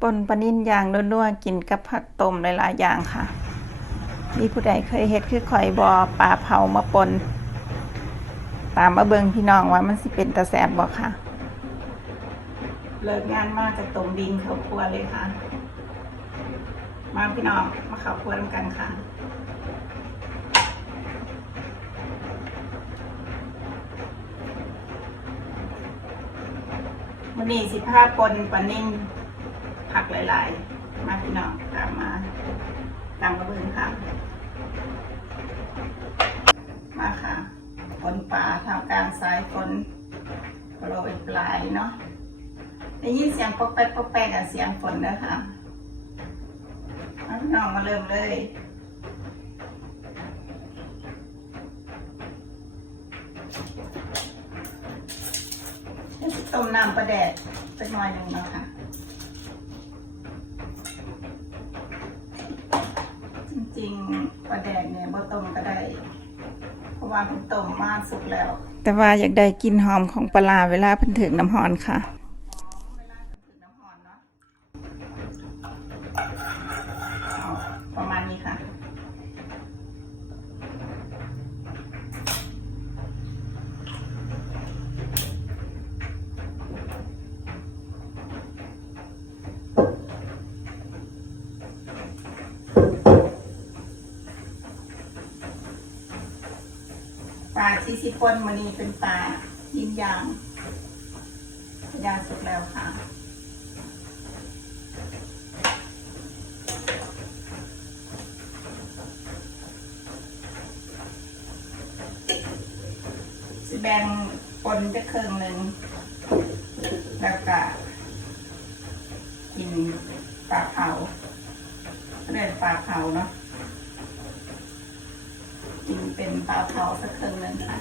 ปนปนิ่นย่างนัวๆกินกับผักต้มหลายๆอย่างค่ะ มีผู้ใดเคยเฮ็ดคือข่อยบอปลาเผามาปน ตามมาเบิงพี่น้องว่ามันสิเป็นตาแสบบ่ค่ะ เลิกงานมากจะตรงบินเขาครัวเลยค่ะ มาพี่น้องมาเขาครัวร่วมกันค่ะวันนี้สิผ้าปนปนิ่ง ผักหลายๆ มาพี่น้องตามมาตามกระเบื้องค่ะ มาค่ะปนปลาทางกลางซ้ายปนโรยปลายเนาะได้ยินเสียงปอกแป๊กปอกแป๊กกับเสียงฝนแล้วค่ะพี่น้องมาเริ่มเลยต้มน้ำปลาแดดสักหน่อยหนึ่งเนาะค่ะ จริงปลาแดดเนี่ยบ่ต้มก็ได้เพราะว่ามันต้มมาสุกแล้ว แต่ว่าอยากได้กลิ่นหอมของปลาเวลาเพิ่นถึงน้ำหอนค่ะ ประมาณนี้ค่ะ ปลาชิซิปนมันนี้เป็นปลายินยางยางสุกแล้วค่ะสิแบ่งปนจะเครื่องหนึ่งแล้วก็กินปลาเผาเรียกปลาเผาเนาะ กินเป็นปลาเผาสักครึ่งนึงค่ะ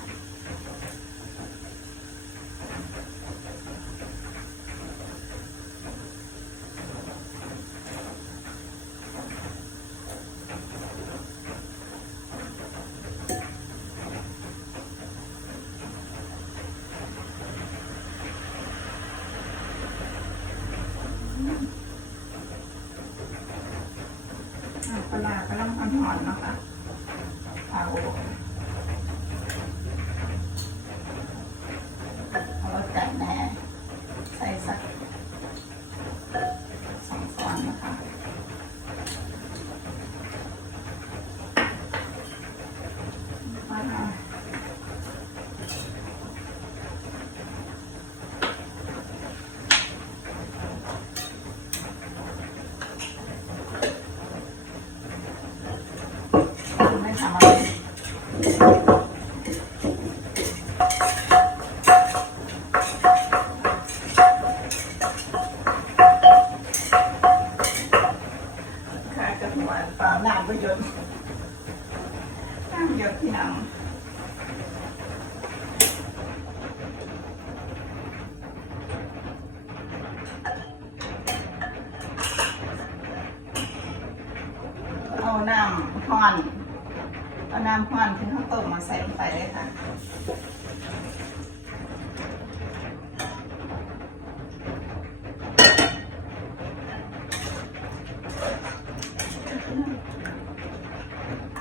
ปลาร้าก็ต้องหอนๆนะคะเอาเอารสจัดแน่ใส่สักสองช้อนนะคะมาไม่ทำอะไร ค่ะกับหัวเปล่าน้ำประโยชน์น้ำหยดที่น้ำเอาน้ำห่อนเอาน้ำห่อนที่เขาต้มมาใส่ลงไปเลยค่ะ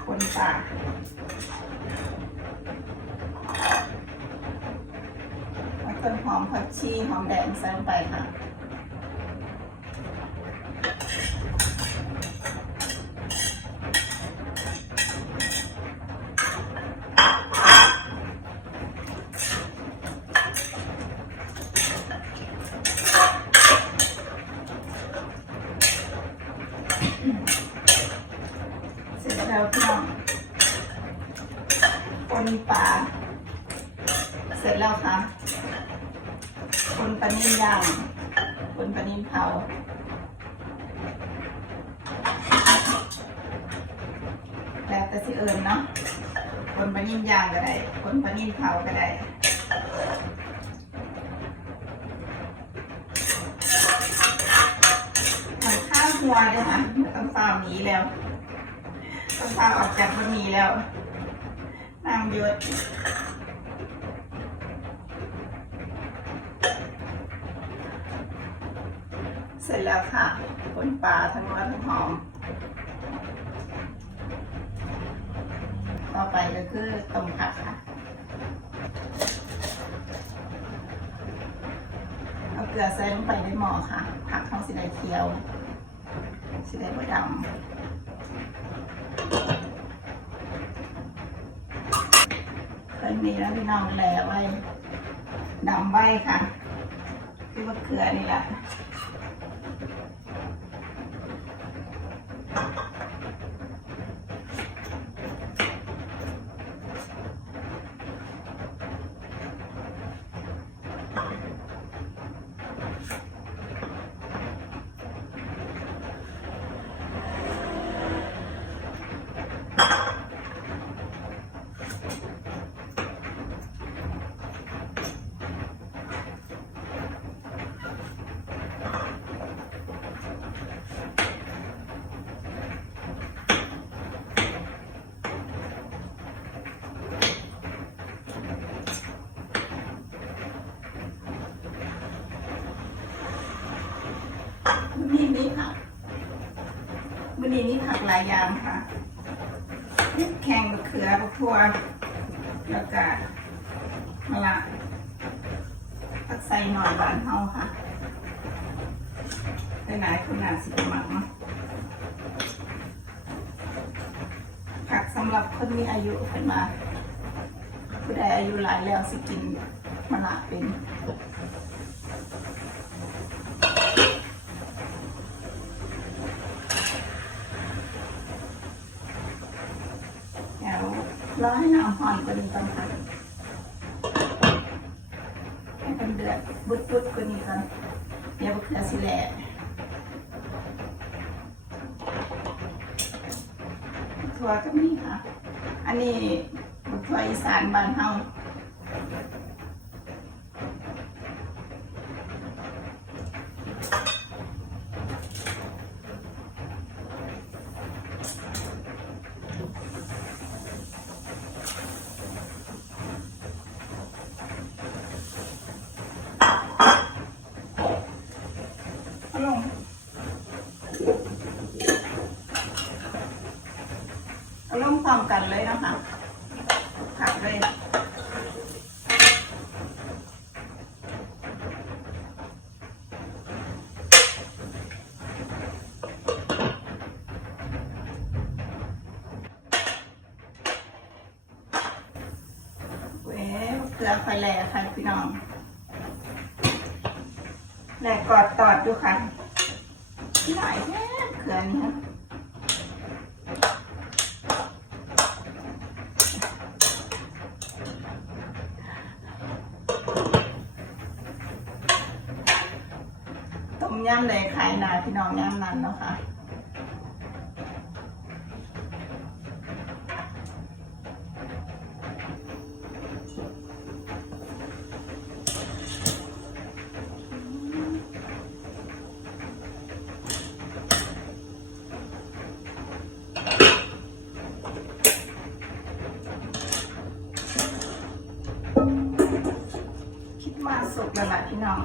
คนป่าแล้วต้นหอมผักชีหอมแดงใส่ลงไปค่ะ แล้วพี่น้องปนปลาเสร็จแล้วค่ะปนปลานิ่มย่างปนปลานิ่มเผาแล้วแต่สิเอิญเนาะปนปลานิ่มย่างก็ได้ปนปลานิ่มเผาก็ได้มันข้าวหัวเลยค่ะต้องฟ้าวหนีแล้ว ต้องพาออกจากบะหมี่แล้วน้ำหยดเสร็จแล้วค่ะปนปลาทั้งนัวทั้งหอม ต่อไปก็คือต้มผักค่ะ เอาเกลือใส่ลงไปในหม้อค่ะ ผักเขาสิได้เคี้ยวสิได้บดดำ ยมีแล้วพี่น้องแหล่ไว้ดำไว้ค่ะคือว่าเกลือนี่แหละ มีนี่ผักวันนี้นี่ผักหลายอย่างค่ะพริกแข็งมะเขือมะทั่วแล้วก็มะละผักใส่หน่อยบานเฮาค่ะไปไหนคนหนาสิบมักเนาะผักสำหรับคนมีอายุขึ้นมาผู้ใดอายุหลายแล้วสิกินมะละเป็น เดี๋ยว รอให้น้ำผ่อนกว่านี้ก่อนค่ะให้มันเดือดบุดบุดๆกว่านี้ก่อนเดี๋ยวมะเขือสิแหล่ถั่วก็มีค่ะ อันนี้ถั่วอีสานบ้านเฮาลงเอาลงพร้อมกันเลยนะคะผักเลย เว้ ยเกลือไฟแหล่ค่ะพี่น้องแหล่กอดตอดดูค่ะหลายแค่เกลือนี่ค่ะต้มยำเลยขายนาพี่น้องยำนั้นเนาะค่ะ สุกแล้วล่ะพี่น้อง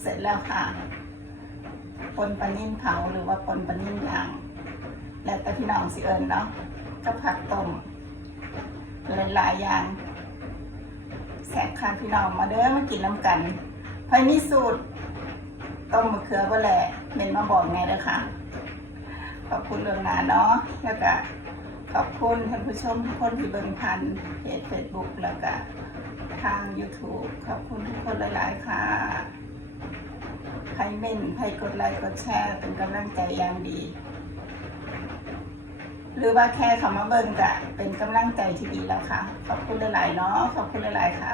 เสร็จแล้วค่ะ ปนปลานิ่มเผาหรือว่าปนปลานิ่มย่าง แล้วแต่พี่น้องสิเอิญเนาะก็ผักต้มหลายๆอย่างแสบค่ะพี่น้องมาเด้อมากินน้ำกันพายมีสูตรต้มมะเขือบ่แหละเมนมาบอกไงเด้อค่ะ ขอบคุณเรื่องงานเนาะแล้วก็ขอบคุณท่านผู้ชมทุกคนที่เบิ่งผ่านเพจเฟซบุ๊กแล้วก็ทาง YouTube ขอบคุณทุกคนหลาย ๆ ค่ะ ใครเม่นใครกดไลค์กดแชร์เป็นกำลังใจอย่างดี หรือว่าแค่คำว่าเบิ่งกะเป็นกำลังใจที่ดีแล้วค่ะ ขอบคุณหลายๆเนาะขอบคุณหลายๆค่ะ